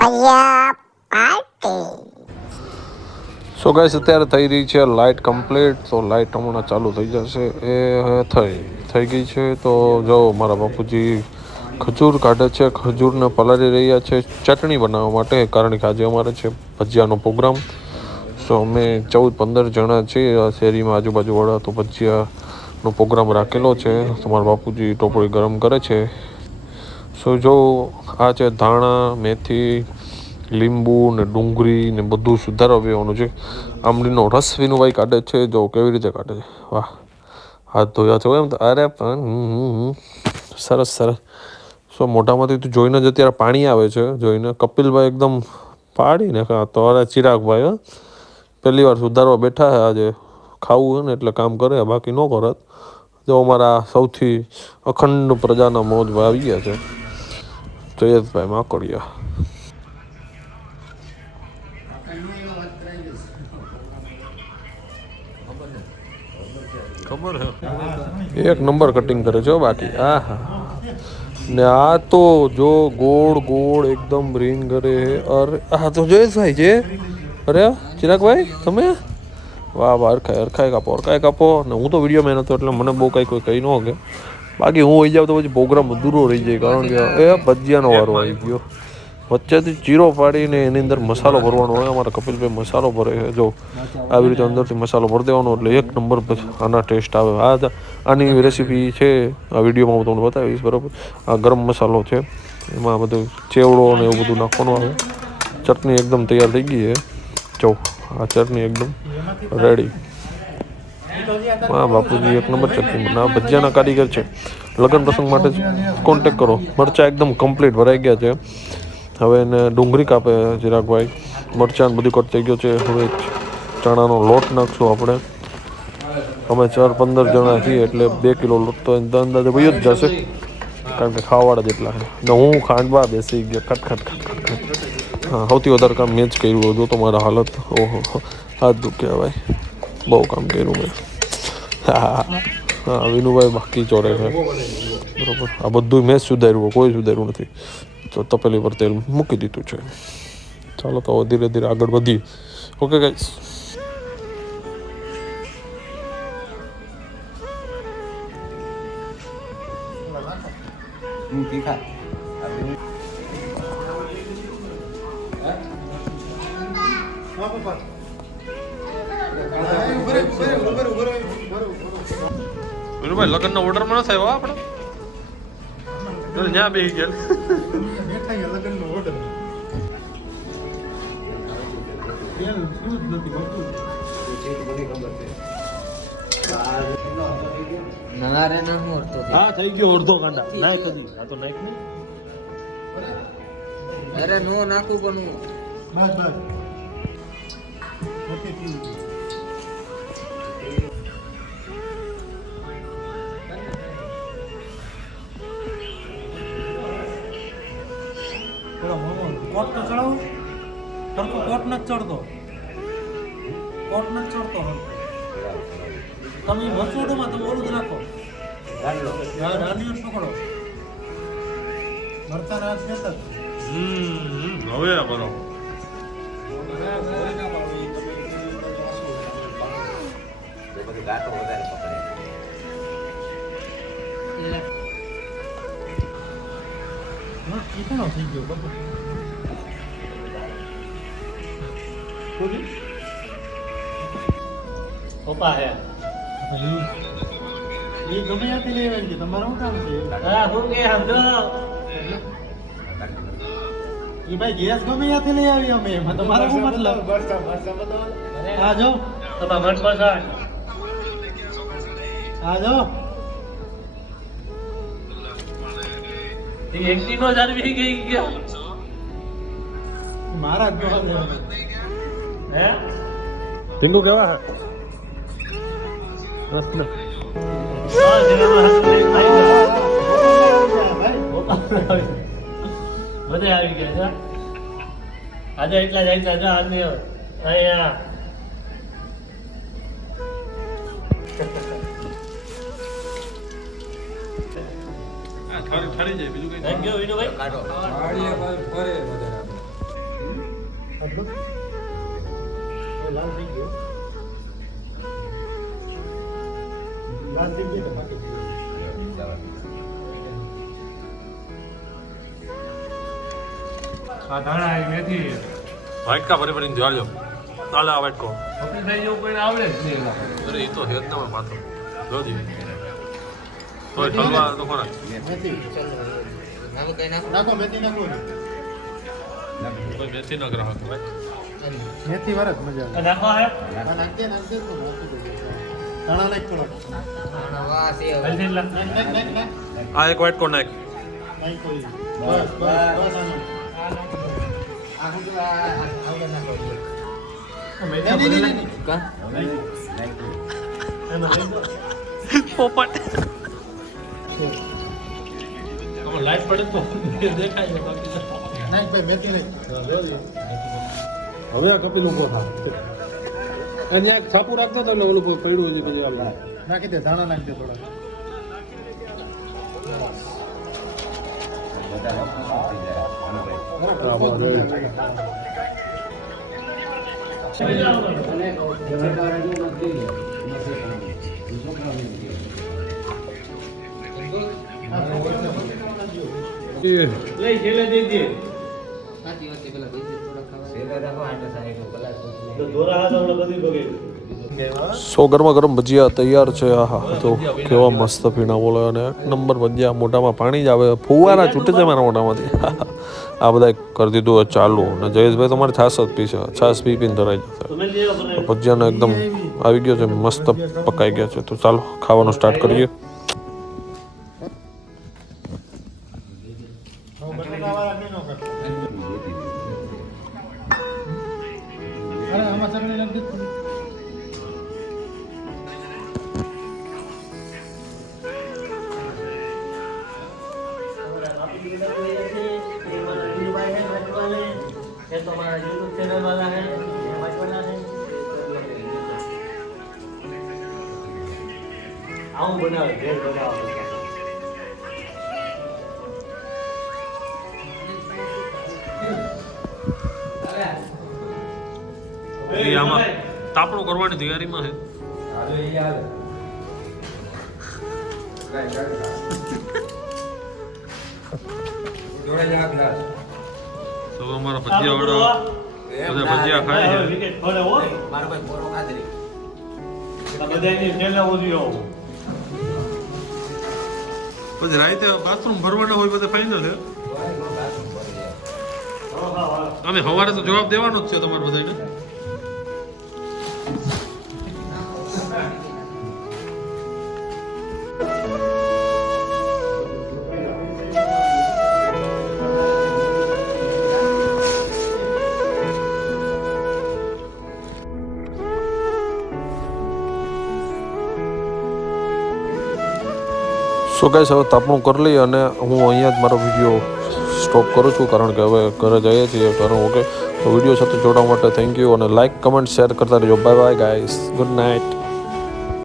ભજીયા party. So guys અત્યારે થઈ રહી છે લાઇટ કમ્પ્લીટ. તો લાઇટ હમણાં ચાલુ થઈ જશે. એ થઈ ગઈ છે. તો જો મારા બાપુજી ખજૂર કાઢે છે. ખજૂરને પલાળી રહ્યા છે ચટણી બનાવવા માટે, કારણ કે આજે અમારે છે ભજીયાનો પ્રોગ્રામ. સો અમે 14-15 જણા છીએ આ શેરીમાં આજુબાજુવાળા. તો ભજીયાનો પ્રોગ્રામ રાખેલો છે. તો મારા બાપુજી ટોપળી ગરમ કરે છે. સો જો આ છે ધાણા, મેથી, લીંબુ ને ડુંગળી ને બધું સુધારવા દેવાનું છે. આમલીનો રસ વિનુભાઈ કાઢે છે. જો કેવી રીતે કાઢે છે, વાહ! હાથ ધોયા છો એમ? અરે પણ સરસ સરસ. સો મોઢામાંથી તો જોઈને જ અત્યારે પાણી આવે છે. જોઈને કપિલભાઈ એકદમ પાડી ને તો અરે ચિરાગભાઈ પહેલી વાર સુધારવા બેઠા છે. આજે ખાવું હોય ને એટલે કામ કરે, બાકી ન કરત. જો અમારા સૌથી અખંડ પ્રજાના મોજભાઈ આવી ગયા છે, જયેશભાઈ માકડિયા. ખબર હે એક નંબર કટિંગ કરે છે બાકી. હા હા. ને આ તો જો ગોળ ગોળ એકદમ રીંગ કરે. અરે હા તો જયેશભાઈ છે. અરે ચિરાગભાઈ તમે, વાહ વાહ! હરખાઈ કાપો. ને હું તો વિડીયો મેન હતો એટલે મને બહુ કંઈ કોઈ કહી ન કે, બાકી હું હોઈ જાઉં તો પછી પ્રોગ્રામ અધૂરો રહી જાય. કારણ કે એ ભજીયાનો વારો આવી ગયો. વચ્ચેથી ચીરો પાડીને એની અંદર મસાલો ભરવાનો હોય. અમારા કપિલભાઈ મસાલો ભરે છે. જો આવી રીતે અંદરથી મસાલો ભરી દેવાનો એટલે એક નંબર આના ટેસ્ટ આવે. આની રેસીપી છે આ વિડીયોમાં હું તમને બતાવીશ, બરાબર? આ ગરમ મસાલો છે, એમાં બધું ચેવડો ને એવું બધું નાખવાનું આવે. ચટણી એકદમ તૈયાર થઈ ગઈ છે. જો આ ચટણી એકદમ રેડી. હા બાપુજી એક નંબર ચટણી બનાવે. ભજીયાના કારીગર છે. લગ્ન પ્રસંગ માટે કોન્ટેક કરો. મરચાં એકદમ કમ્પ્લીટ ભરાઈ ગયા છે. હવે એને ડુંગળી કાપે ચિરાગભાઈ. મરચાં બધું કટ થઈ ગયું છે. હવે ચણાનો લોટ નાખશું આપણે. અમે 14-15 જણા છીએ એટલે 2 કિલો લોટ તો અંદાજે ભાઈ જ જશે, કારણ કે ખાવાવાળા જેટલા છે. ને હું ખાંડવા બેસી ગયો. ખટ. હા, સૌથી વધારે કામ મેં જ કર્યું હતું. તો મારા હાલત ઓહો હાથ દુખ્યા ભાઈ, બહુ કામ કર્યું મેં. હા વિનુભાઈ બાકી ચોરે છે, બરાબર? આ બધું મેં જ સુધાર્યું, કોઈ સુધાર્યું નથી. તો તપેલી પર તેલ મૂકી દીધું છે. ચાલો તો ધીરે ધીરે આગળ વધીએ. Okay guys. વિનુભાઈ લગ્નનો ઓર્ડર મળે થયો આપણે ત્યાં બેસી ગયા. હા થઈ ગયો અડધો કાંડા. નાખ કદી આ તો નાખ નહીં. અરે નો નાખું પણ કોટ તો ચડાવો. સરખો કોટ નથી ચડતો. તમે મસોડોમાં તમે ઓલું જ રાખો. રાનિયર પકડો. મરતા રાત દેતા. હવે બરો ગાટો વધારે પકડે. કેટલો થઈ ગયો બાબુ? પપ્પા હે એ ગમે ત્યાંથી લઈ આવી છે. તમારું શું કામ છે? હું કે સમજો એ ભાઈ ગેસ ગમે ત્યાંથી લઈ આવી અમે. એમાં તમારો શું મતલબ? હા જો હા જો એકટીનો જાળવી ગઈ ગયો મારા જ હે ટીંગુ કેવા રસના બધે આવી ગયા છે આજે. એટલા જાય છે આજે અહીંયા ઠરી જાય બીજું કઈ. Thank you Vinubhai. કાઢો. આ ધાણા આવી મેથી વાટકા ભરી ભરીને જોડજો ચાલે આ વાટકો ઓફિસ થઈ જવું કોઈને આવડે જ નહીં અરે એ તો હેત ના પાત્ર જોજી તોય ઠલવા તો ખરા મેથી નાખો કઈ નાખો નાખો મેથી નાખો કોઈ મેથી ના ગ્રાહક હોય મેથી વરસ મજા આવે નાખો હે નાખજે તો નાખી દે ધાણા નાખ થોડો વાહ છે હલ્દી લા નાખ આ એક વાટકો નાખ નાખ કોઈ બસ બસ આનું આ હું આવડે નાખો મેથી નહીં, ભરી નહીં, કા એમાં લઈ દો પોપટ આમાં લાઈટ પડે તો દેખાય છે બાકી તો નાખ ભાઈ મેથી નાખ હવે આ કપિલ ઉભો થા અહીંયા છાપું રાખતો તો એટલે ઓલું પડ્યું છે કે નાખી દે ધાણા નાખ દે થોડા લઈ છેલ્લે દઈ દે સાચી વાત છે પેલા બીજી થોડા ખાવા સેવે રાખો આટલા સાઈડ કલાક તો દોરા હાથ આપણે બધી ભગે સો ગરમા ગરમ ભજીયા તૈયાર છે આહા તો કેવા મસ્ત પીણા બોલે અને એક નંબર ભજીયા મોઢામાં પાણી જ આવે ફુવારા છૂટે છે મારા મોઢામાંથી આ બધા કરી દીધું ચાલુ અને જયેશભાઈ તમારે છાશ જ પીશે છાશ પી પીને ધરાઈ જશે તમે જે બનાવી ભજીયાનો એકદમ આવી ગયો છે મસ્ત પકાઈ ગયા છે તો ચાલો ખાવાનું સ્ટાર્ટ કરીએ અરે આમાં ચટણી નાખ દે થોડી. આવું બનાવે ઘેર બનાવે આમાં તાપણું કરવાની તૈયારીમાં છે તો અમારા ભજીયા વાળા બધા ભજીયા ખાય છે વિકેટ ખોલે હો મારો ભાઈ પોરો ખાતરી આ બધાની છેલ્લે ઉધી આવો પછી રાતે બાથરૂમ ભરવાના હોય બધા ફાઇનલ છે અમે સવારે તો જવાબ દેવાનો જ છે તમારે બધાને સો ગાઈસ હવે તાપણું કરી લઈએ અને હું અહીંયા જ મારો વિડીયો સ્ટોપ કરું છું કારણ કે હવે ઘરે જઈએ છીએ ઘરે ઓકે તો વિડીયો સાથે જોડાવા માટે થેન્ક યુ અને લાઇક કમેન્ટ શેર કરતા રહેજો bye bye guys good night